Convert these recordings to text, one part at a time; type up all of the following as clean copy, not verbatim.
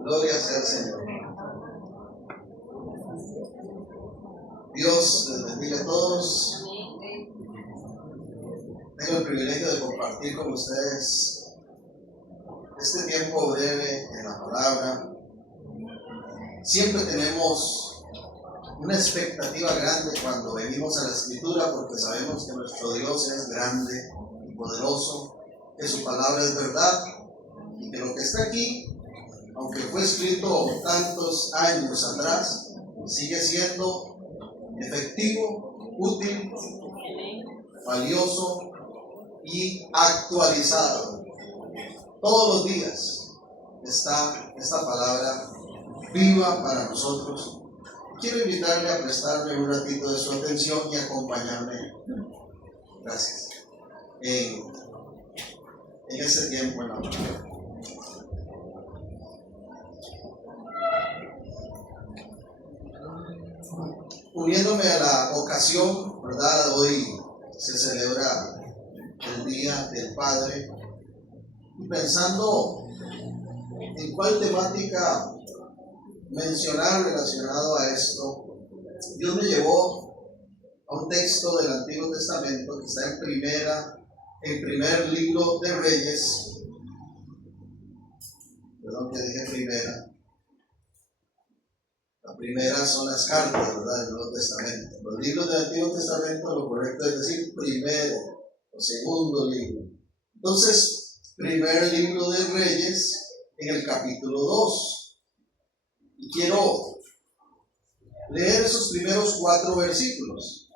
Gloria sea al Señor. Dios les bendiga a todos. Tengo el privilegio de compartir con ustedes este tiempo breve en la palabra. Siempre tenemos una expectativa grande cuando venimos a la Escritura, porque sabemos que nuestro Dios es grande y poderoso, que su palabra es verdad y que lo que está aquí, aunque fue escrito tantos años atrás, sigue siendo efectivo, útil, valioso y actualizado. Todos los días está esta palabra viva para nosotros. Quiero invitarle a prestarme un ratito de su atención y acompañarme, gracias, en este tiempo en la palabra. Uniéndome a la ocasión, ¿verdad? Hoy se celebra el Día del Padre, y pensando en cuál temática mencionar relacionado a esto, Dios me llevó a un texto del Antiguo Testamento que está en primer libro de Reyes. Perdón que dije primera. La primera son las cartas, ¿verdad?, del Nuevo Testamento. Los libros del Antiguo Testamento, lo correcto es decir primero o segundo libro. Entonces, primer libro de Reyes, en el capítulo 2. Y quiero leer esos primeros 4 versículos.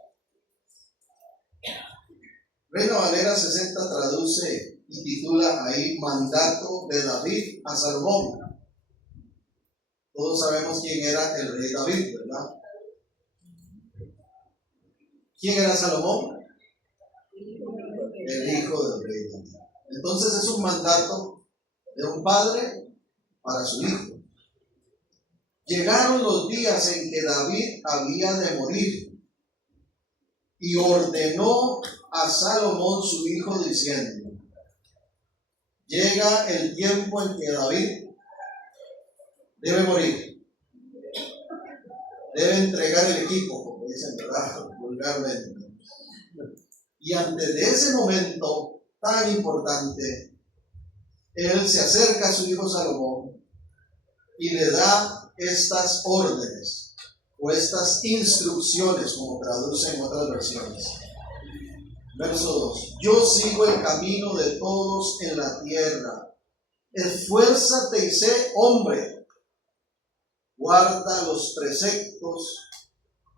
Reina Valera 60 traduce y titula ahí Mandato de David a Salomón. Todos sabemos quién era el rey David, ¿verdad? ¿Quién era Salomón? El hijo del rey David. Entonces es un mandato de un padre para su hijo. Llegaron los días en que David había de morir, y ordenó a Salomón su hijo diciendo: llega el tiempo en que David debe morir, debe entregar el equipo, como dicen, ¿verdad?, vulgarmente. Y antes de ese momento tan importante, él se acerca a su hijo Salomón y le da estas órdenes o estas instrucciones, como traducen otras versiones. Verso 2: yo sigo el camino de todos en la tierra. Esfuérzate y sé hombre. Guarda los preceptos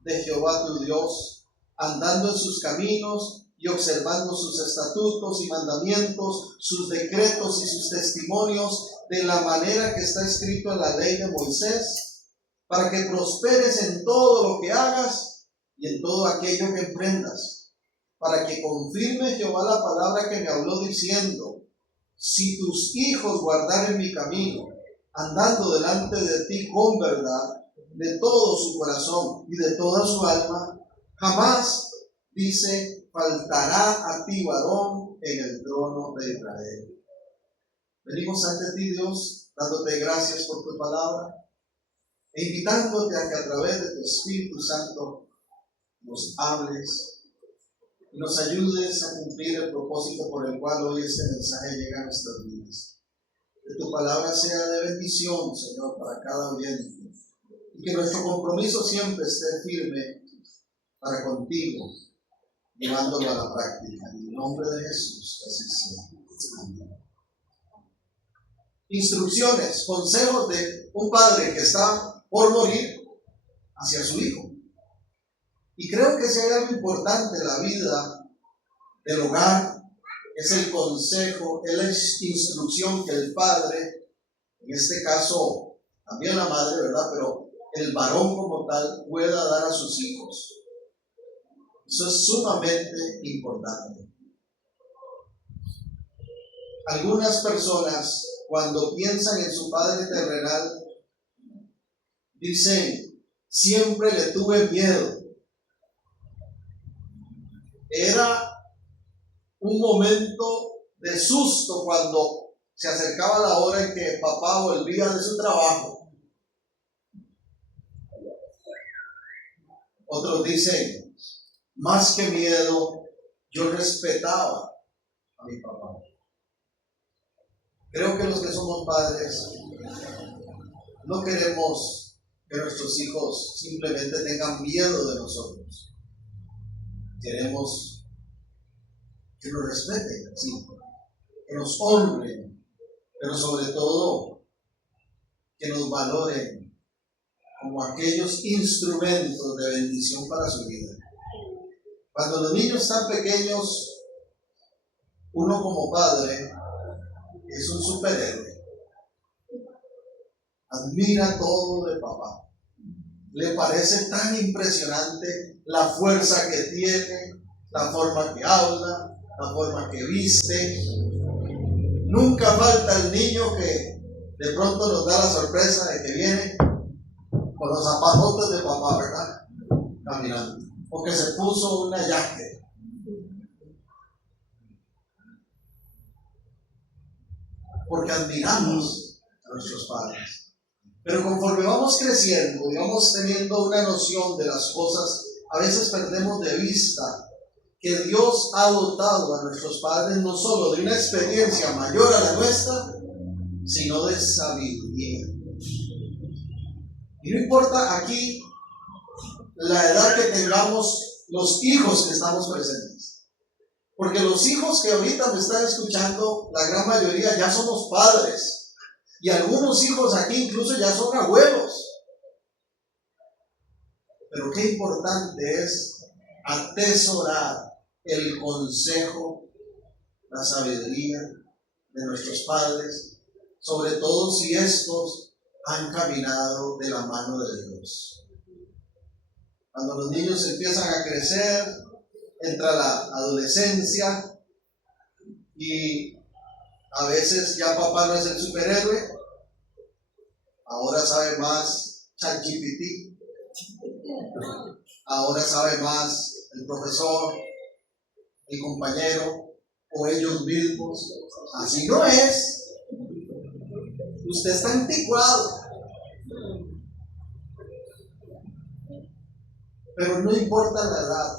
de Jehová tu Dios, andando en sus caminos y observando sus estatutos y mandamientos, sus decretos y sus testimonios, de la manera que está escrito en la ley de Moisés, para que prosperes en todo lo que hagas y en todo aquello que emprendas, para que confirme Jehová la palabra que me habló diciendo: si tus hijos guardaren mi camino, andando delante de ti con verdad, de todo su corazón y de toda su alma, jamás, dice, faltará a ti varón en el trono de Israel. Venimos ante ti, Dios, dándote gracias por tu palabra e invitándote a que a través de tu Espíritu Santo nos hables y nos ayudes a cumplir el propósito por el cual hoy este mensaje llega a nuestras vidas. Que tu palabra sea de bendición, Señor, para cada oyente, y que nuestro compromiso siempre esté firme para contigo, llevándolo a la práctica. En el nombre de Jesús, así sea. Amén. Instrucciones, consejos de un padre que está por morir hacia su hijo. Y creo que si hay algo importante en la vida del hogar, es el consejo, es la instrucción que el padre, en este caso también la madre, ¿verdad?, pero el varón como tal, pueda dar a sus hijos. Eso es sumamente importante. Algunas personas, cuando piensan en su padre terrenal, dicen: siempre le tuve miedo. Era un momento de susto cuando se acercaba la hora en que papá volvía de su trabajo. Otros dicen, más que miedo, yo respetaba a mi papá. Creo que los que somos padres no queremos que nuestros hijos simplemente tengan miedo de nosotros. Queremos que nos respeten, sí, que nos honren, pero sobre todo que nos valoren como aquellos instrumentos de bendición para su vida. Cuando los niños están pequeños, uno como padre es un superhéroe. Admira todo de papá. Le parece tan impresionante la fuerza que tiene, la forma que habla, la forma que viste. Nunca falta el niño que de pronto nos da la sorpresa de que viene con los zapatotes de papá, ¿verdad? Caminando. O que se puso una jacket. Porque admiramos a nuestros padres. Pero conforme vamos creciendo y vamos teniendo una noción de las cosas, a veces perdemos de vista que Dios ha dotado a nuestros padres no solo de una experiencia mayor a la nuestra, sino de sabiduría. Y no importa aquí la edad que tengamos los hijos que estamos presentes. Porque los hijos que ahorita me están escuchando, la gran mayoría ya somos padres. Y algunos hijos aquí incluso ya son abuelos. Pero qué importante es atesorar el consejo, la sabiduría de nuestros padres, sobre todo si estos han caminado de la mano de Dios. Cuando los niños empiezan a crecer, entra la adolescencia y a veces ya papá no es el superhéroe, ahora sabe más ChatGPT, ahora sabe más el profesor, el compañero o ellos mismos. Así no es. Usted está anticuado. Pero no importa la edad.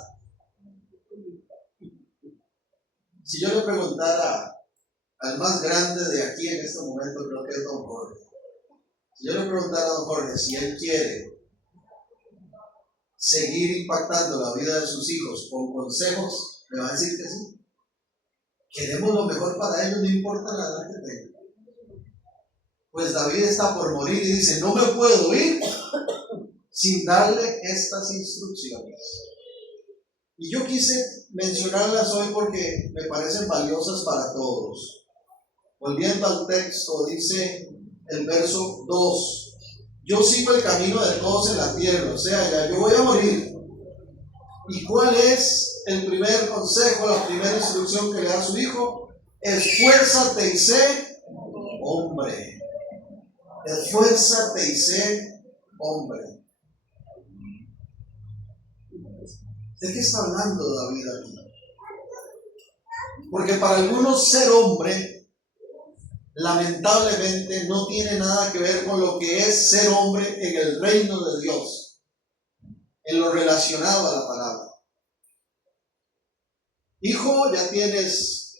Si yo le preguntara al más grande de aquí en este momento, creo que es don Jorge. Si yo le preguntara a don Jorge si él quiere seguir impactando la vida de sus hijos con consejos, me va a decir que sí. Queremos lo mejor para ellos, no importa la edad que tengan. Pues David está por morir y dice, no me puedo ir sin darle estas instrucciones. Y yo quise mencionarlas hoy porque me parecen valiosas para todos. Volviendo al texto, dice el verso 2, yo sigo el camino de todos en la tierra, o sea, ya yo voy a morir. ¿Y cuál es el primer consejo, la primera instrucción que le da a su hijo? Esfuérzate y sé hombre. Esfuérzate y sé hombre. ¿De qué está hablando David aquí? Porque para algunos ser hombre, lamentablemente, no tiene nada que ver con lo que es ser hombre en el reino de Dios, en lo relacionado a la palabra. Hijo, ya tienes,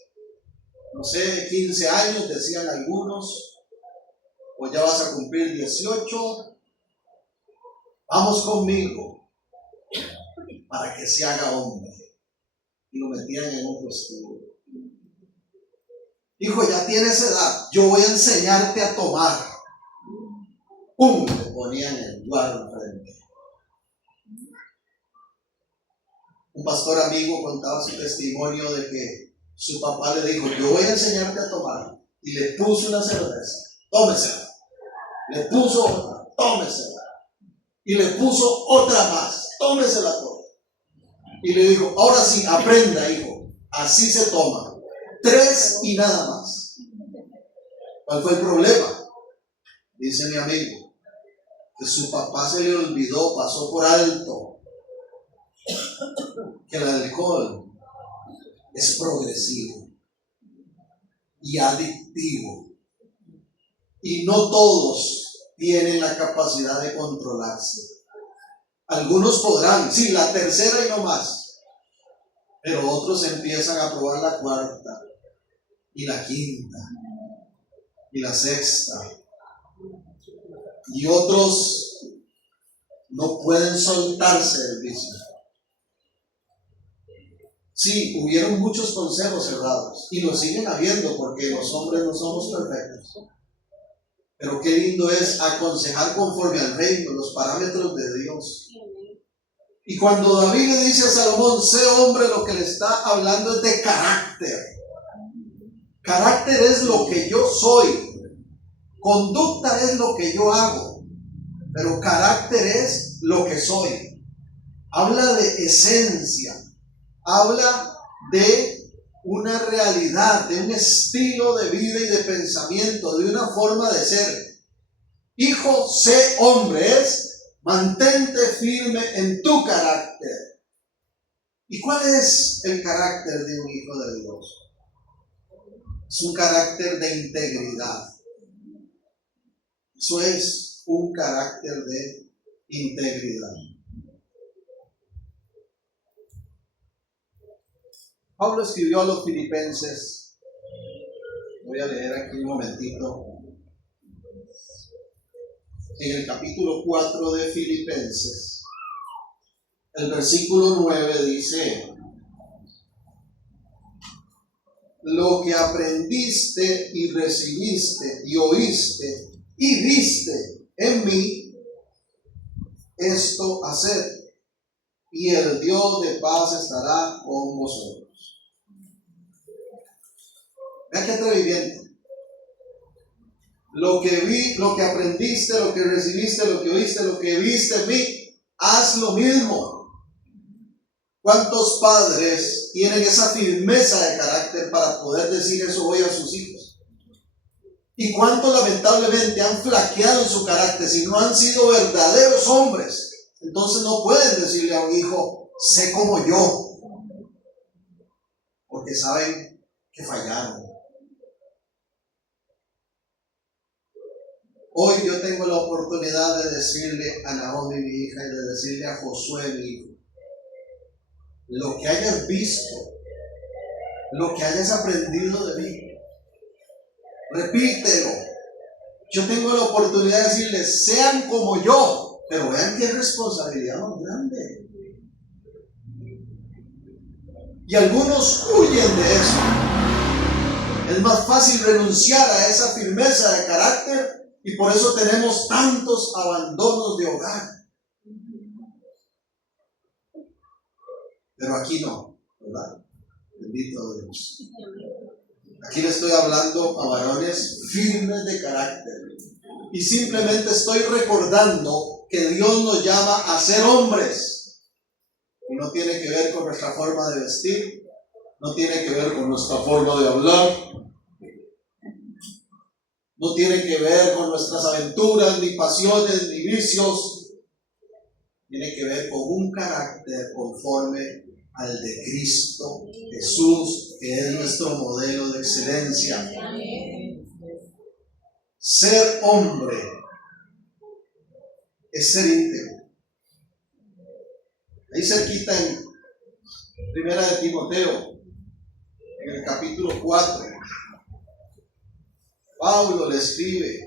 no sé, 15 años, decían algunos, o ya vas a cumplir 18, vamos conmigo para que se haga hombre. Y lo metían en un prostíbulo. Hijo, ya tienes edad, yo voy a enseñarte a tomar. ¡Pum! Le ponían el guardo enfrente. Un pastor amigo contaba su testimonio de que su papá le dijo, yo voy a enseñarte a tomar. Y le puso una cerveza, tómesela. Le puso otra, tómesela. Y le puso otra más, tómesela toda. Y le dijo, ahora sí, aprenda, hijo, así se toma. 3 y nada más. ¿Cuál fue el problema? Dice mi amigo, que su papá se le olvidó, pasó por alto, que el alcohol es progresivo y adictivo. Y no todos tienen la capacidad de controlarse. Algunos podrán, sí, la tercera y no más, pero otros empiezan a probar la cuarta y la quinta y la sexta, y otros no pueden soltarse del vicio. Sí, hubieron muchos consejos errados y lo siguen habiendo porque los hombres no somos perfectos. Pero qué lindo es aconsejar conforme al reino, los parámetros de Dios. Y cuando David le dice a Salomón, sé hombre, lo que le está hablando es de carácter. Carácter es lo que yo soy. Conducta es lo que yo hago. Pero carácter es lo que soy. Habla de esencia. Habla de una realidad, de un estilo de vida y de pensamiento, de una forma de ser. Hijo, sé hombre, es mantente firme en tu carácter. ¿Y cuál es el carácter de un hijo de Dios? Es un carácter de integridad. Eso es un carácter de integridad. Pablo escribió a los filipenses, voy a leer aquí un momentito, en el capítulo 4 de Filipenses, el versículo 9 dice: lo que aprendiste y recibiste y oíste y viste en mí, esto haced, y el Dios de paz estará con vosotros. Vean qué atrevimiento. Lo que aprendiste, lo que recibiste, lo que oíste, lo que viste en mí, haz lo mismo. ¿Cuántos padres tienen esa firmeza de carácter para poder decir eso hoy a sus hijos? ¿Y cuántos lamentablemente han flaqueado en su carácter si no han sido verdaderos hombres? Entonces no pueden decirle a un hijo, sé como yo, porque saben que fallaron. Hoy yo tengo la oportunidad de decirle a Naomi, mi hija, y de decirle a Josué, mi hijo, lo que hayas visto, lo que hayas aprendido de mí, repítelo. Yo tengo la oportunidad de decirles, sean como yo, pero vean qué responsabilidad más grande. Y algunos huyen de eso. Es más fácil renunciar a esa firmeza de carácter y por eso tenemos tantos abandonos de hogar. Pero aquí no, ¿verdad? Bendito Dios. Aquí le estoy hablando a varones firmes de carácter. Y simplemente estoy recordando que Dios nos llama a ser hombres. Y no tiene que ver con nuestra forma de vestir, no tiene que ver con nuestra forma de hablar, no tiene que ver con nuestras aventuras, ni pasiones, ni vicios. Tiene que ver con un carácter conforme al de Cristo Jesús, que es nuestro modelo de excelencia. Ser hombre es ser íntegro. Ahí cerquita en Primera de Timoteo, en el capítulo 4, Pablo le escribe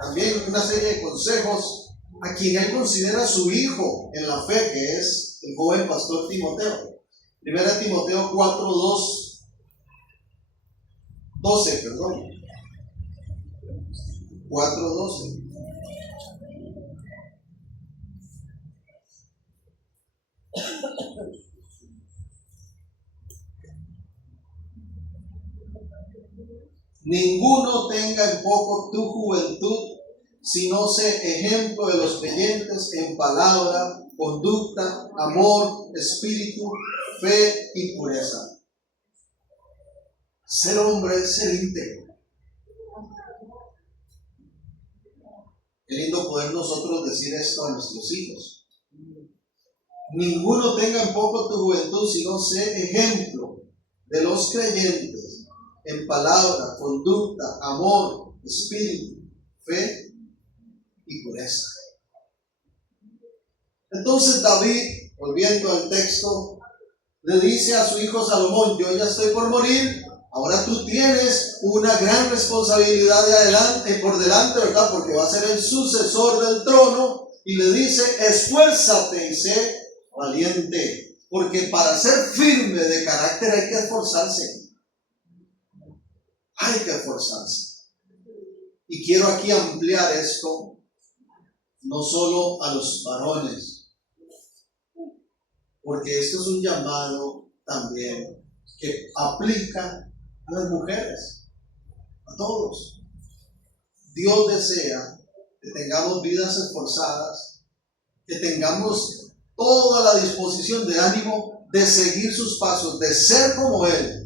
también una serie de consejos a quien él considera su hijo en la fe, que es el joven pastor Timoteo. Primera Timoteo 4, 12, 4:12. Ninguno tenga en poco tu juventud, sino sé ejemplo de los creyentes en palabra, conducta, amor, espíritu, fe y pureza. Ser hombre es ser íntegro. Qué lindo poder nosotros decir esto a nuestros hijos. Ninguno tenga en poco tu juventud, sino sé ejemplo de los creyentes en palabra, conducta, amor, espíritu, fe y pureza. Entonces David, volviendo al texto, le dice a su hijo Salomón: yo ya estoy por morir, ahora tú tienes una gran responsabilidad por delante, ¿verdad? Porque va a ser el sucesor del trono, y le dice: esfuérzate y sé valiente, porque para ser firme de carácter hay que esforzarse. Hay que esforzarse. Y quiero aquí ampliar esto, no solo a los varones, porque esto es un llamado también que aplica a las mujeres, a todos. Dios desea que tengamos vidas esforzadas, que tengamos toda la disposición de ánimo de seguir sus pasos, de ser como Él,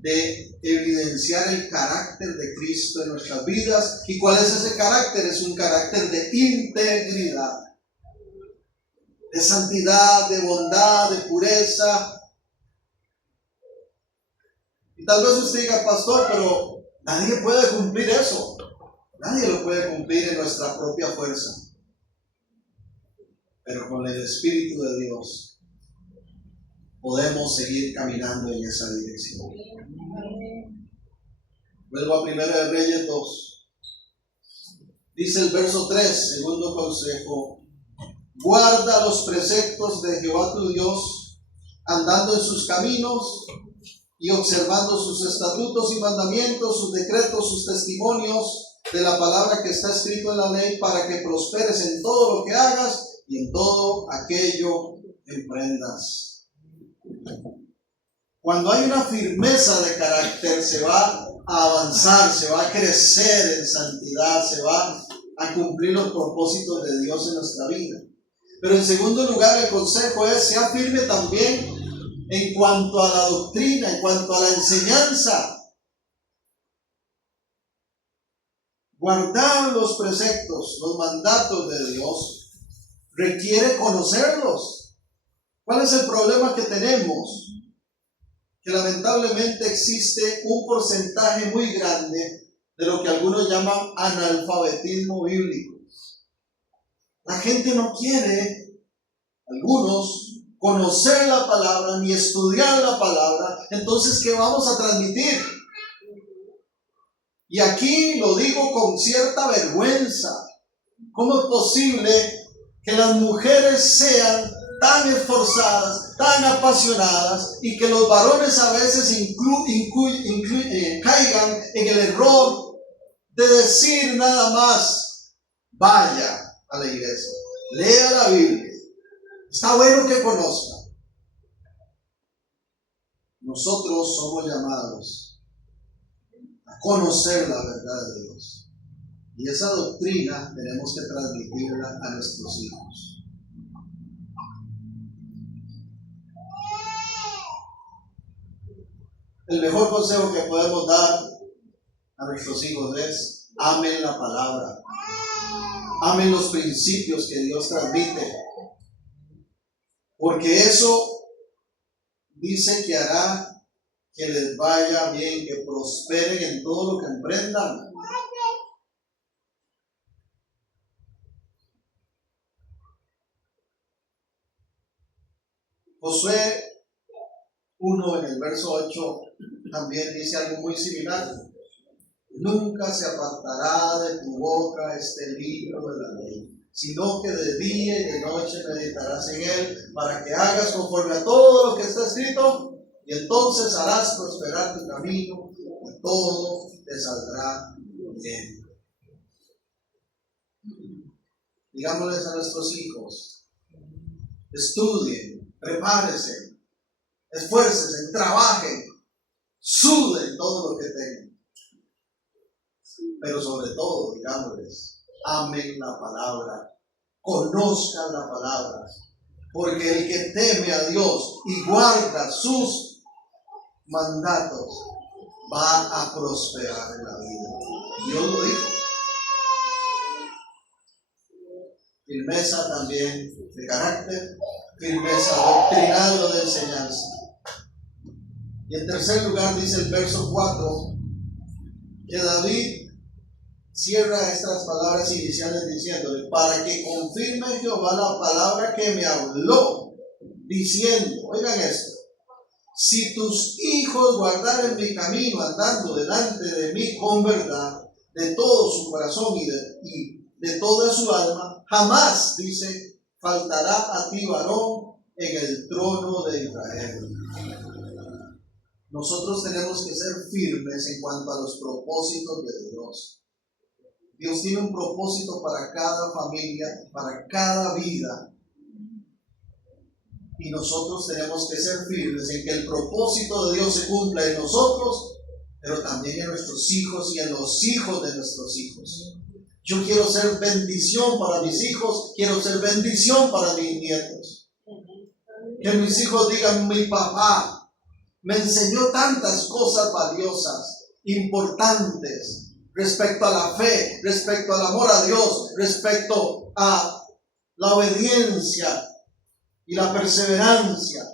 de evidenciar el carácter de Cristo en nuestras vidas. ¿Y cuál es ese carácter? Es un carácter de integridad, de santidad, de bondad, de pureza. Y tal vez usted diga: pastor, pero nadie puede cumplir eso. Nadie lo puede cumplir en nuestra propia fuerza. Pero con el Espíritu de Dios podemos seguir caminando en esa dirección. Vuelvo a 1 de Reyes 2. Dice el verso 3, segundo consejo: guarda los preceptos de Jehová tu Dios, andando en sus caminos y observando sus estatutos y mandamientos, sus decretos, sus testimonios de la palabra que está escrito en la ley, para que prosperes en todo lo que hagas y en todo aquello que emprendas. Cuando hay una firmeza de carácter, se va a avanzar, se va a crecer en santidad, se va a cumplir los propósitos de Dios en nuestra vida. Pero en segundo lugar, el consejo es: sea firme también en cuanto a la doctrina, en cuanto a la enseñanza. Guardar los preceptos, los mandatos de Dios, requiere conocerlos. ¿Cuál es el problema que tenemos? Que lamentablemente existe un porcentaje muy grande de lo que algunos llaman analfabetismo bíblico. La gente no quiere, algunos, conocer la palabra ni estudiar la palabra. Entonces, ¿qué vamos a transmitir? Y aquí lo digo con cierta vergüenza. ¿Cómo es posible que las mujeres sean tan esforzadas, tan apasionadas, y que los varones a veces caigan en el error de decir nada más: vaya a la iglesia, lea la Biblia, está bueno que conozca? Nosotros somos llamados a conocer la verdad de Dios, y esa doctrina tenemos que transmitirla a nuestros hijos. El mejor consejo que podemos dar a nuestros hijos es: amen la palabra, amen los principios que Dios transmite, porque eso dice que hará que les vaya bien, que prosperen en todo lo que emprendan. Josué 1 en el verso 8 también dice algo muy similar: nunca se apartará de tu boca este libro de la ley, sino que de día y de noche meditarás en él, para que hagas conforme a todo lo que está escrito, y entonces harás prosperar tu camino y todo te saldrá bien. Digámosles a nuestros hijos: estudien, prepárense, esfuércense, trabajen, suden todo lo que tengan. Pero sobre todo, digámosles: amen la palabra, conozcan la palabra, porque el que teme a Dios y guarda sus mandatos va a prosperar en la vida. Dios lo dijo. Firmeza también de carácter, firmeza doctrinal o de enseñanza. Y en tercer lugar dice el verso 4 que David cierra estas palabras iniciales diciéndole, para que confirme Jehová la palabra que me habló, diciendo, oigan esto, si tus hijos guardaren mi camino andando delante de mí con verdad, de todo su corazón y de toda su alma, jamás, dice, faltará a ti varón en el trono de Israel. Nosotros tenemos que ser firmes en cuanto a los propósitos de Dios. Dios tiene un propósito para cada familia, para cada vida. Y nosotros tenemos que ser firmes en que el propósito de Dios se cumpla en nosotros, pero también en nuestros hijos y en los hijos de nuestros hijos. Yo quiero ser bendición para mis hijos, quiero ser bendición para mis nietos. Que mis hijos digan, mi papá me enseñó tantas cosas valiosas, importantes, respecto a la fe, respecto al amor a Dios, respecto a la obediencia y la perseverancia.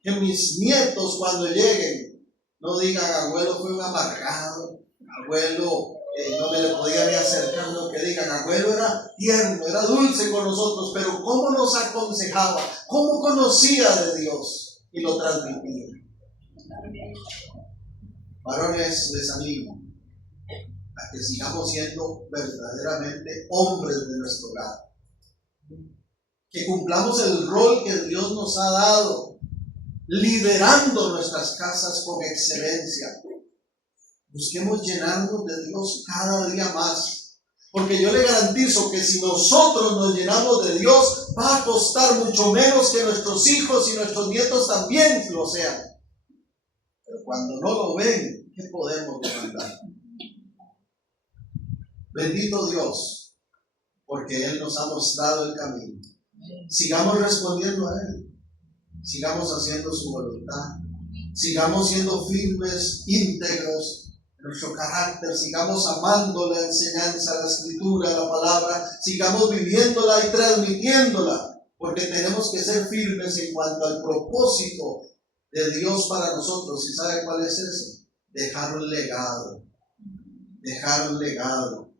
Que mis nietos cuando lleguen no digan, abuelo fue un amargado, abuelo no me le podía ni acercar, lo que digan, abuelo era tierno, era dulce con nosotros, pero cómo nos aconsejaba, cómo conocía de Dios y lo transmitía. Varones, les animo a que sigamos siendo verdaderamente hombres de nuestro hogar, que cumplamos el rol que Dios nos ha dado, liderando nuestras casas con excelencia. Busquemos llenarnos de Dios cada día más, porque yo le garantizo que si nosotros nos llenamos de Dios, va a costar mucho menos que nuestros hijos y nuestros nietos también lo sean. Pero cuando no lo ven, ¿qué podemos demandar? Bendito Dios, porque Él nos ha mostrado el camino. Sigamos respondiendo a Él, sigamos haciendo su voluntad, sigamos siendo firmes, íntegros en nuestro carácter, sigamos amando la enseñanza, la escritura, la palabra, sigamos viviéndola y transmitiéndola, porque tenemos que ser firmes en cuanto al propósito de Dios para nosotros. ¿Y sabe cuál es ese? Dejar un legado. Dejar un legado.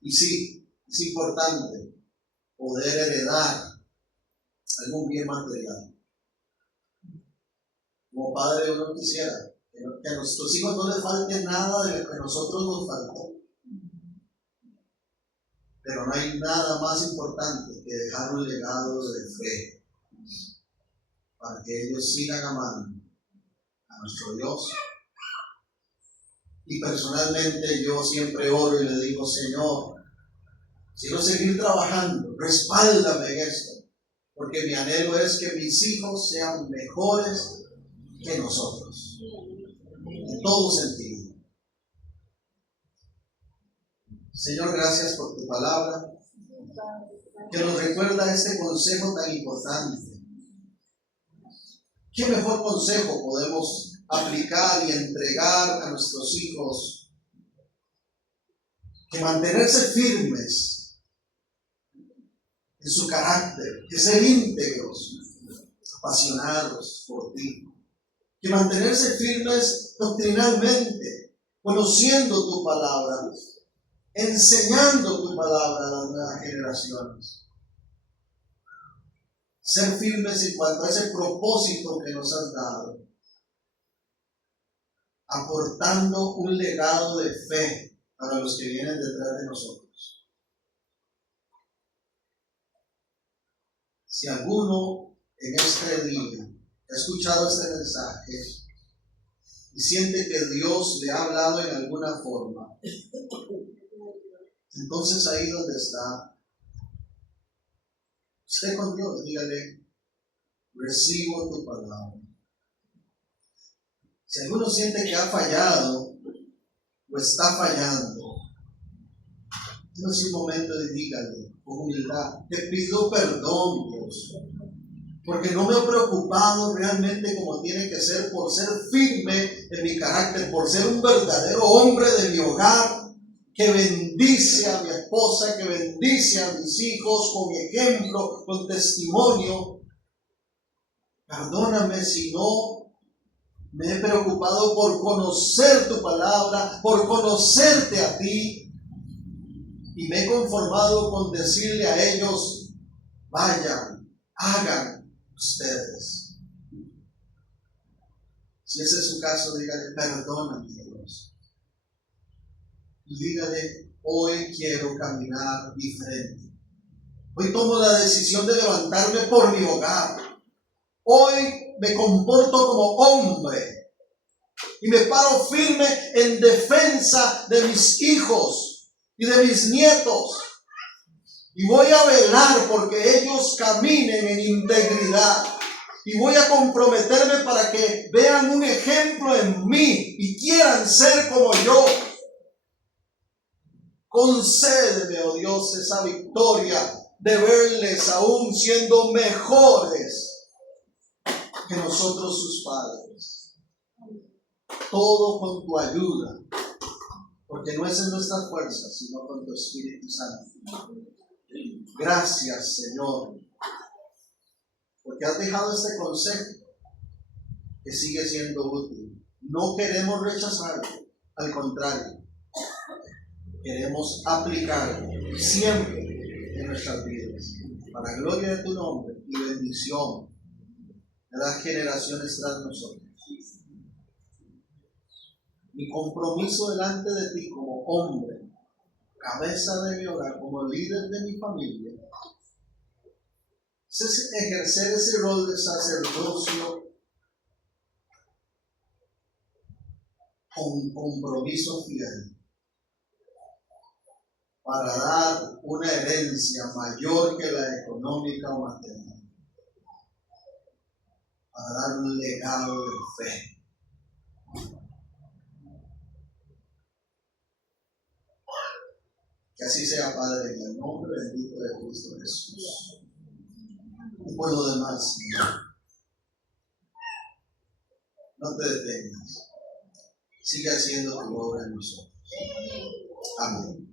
Y sí, es importante poder heredar algún bien material. Como padre uno quisiera que a nuestros hijos no les falte nada de lo que a nosotros nos faltó. Pero no hay nada más importante que dejar un legado de fe para que ellos sigan amando a nuestro Dios. Y personalmente yo siempre oro y le digo, Señor, quiero seguir trabajando, respáldame en esto, porque mi anhelo es que mis hijos sean mejores que nosotros, en todo sentido. Señor, gracias por tu palabra, que nos recuerda este consejo tan importante. ¿Qué mejor consejo podemos aplicar y entregar a nuestros hijos que mantenerse firmes en su carácter, que ser íntegros, apasionados por ti, que mantenerse firmes doctrinalmente, conociendo tu palabra, enseñando tu palabra a las nuevas generaciones? Ser firmes en cuanto a ese propósito que nos has dado, aportando un legado de fe para los que vienen detrás de nosotros. Si alguno en este día ha escuchado este mensaje y siente que Dios le ha hablado en alguna forma, entonces ahí donde está, esté con Dios, dígale, recibo tu palabra. Si alguno siente que ha fallado o está fallando, no es un momento de dígale con humildad, te pido perdón, Dios, porque no me he preocupado realmente como tiene que ser por ser firme en mi carácter, por ser un verdadero hombre de mi hogar, que bendice a mi esposa, que bendice a mis hijos con ejemplo, con testimonio. Perdóname si no Me he preocupado por conocer tu palabra, por conocerte a ti. Y me he conformado con decirle a ellos, vayan, hagan ustedes. Si ese es su caso, dígale, perdóname, Dios. Y dígale, hoy quiero caminar diferente. Hoy tomo la decisión de levantarme por mi hogar. Hoy me comporto como hombre y me paro firme en defensa de mis hijos y de mis nietos. Y voy a velar porque ellos caminen en integridad. Y voy a comprometerme para que vean un ejemplo en mí y quieran ser como yo. Concédeme, oh Dios, esa victoria de verles aún siendo mejores que nosotros sus padres. Todo con tu ayuda, porque no es en nuestra fuerza, sino con tu Espíritu Santo. Gracias, Señor, porque has dejado este consejo que sigue siendo útil. No queremos rechazarlo, al contrario, queremos aplicarlo siempre en nuestras vidas, para gloria de tu nombre y bendición de las generaciones tras nosotros. Mi compromiso delante de ti como hombre, cabeza de mi hogar, como líder de mi familia, es ejercer ese rol de sacerdocio con compromiso fiel para dar una herencia mayor que la económica o material, para dar un legado de fe. Que así sea, Padre, en el nombre bendito de Cristo Jesús. Y por lo demás, Señor, no te detengas. Sigue haciendo tu obra en nosotros. Amén.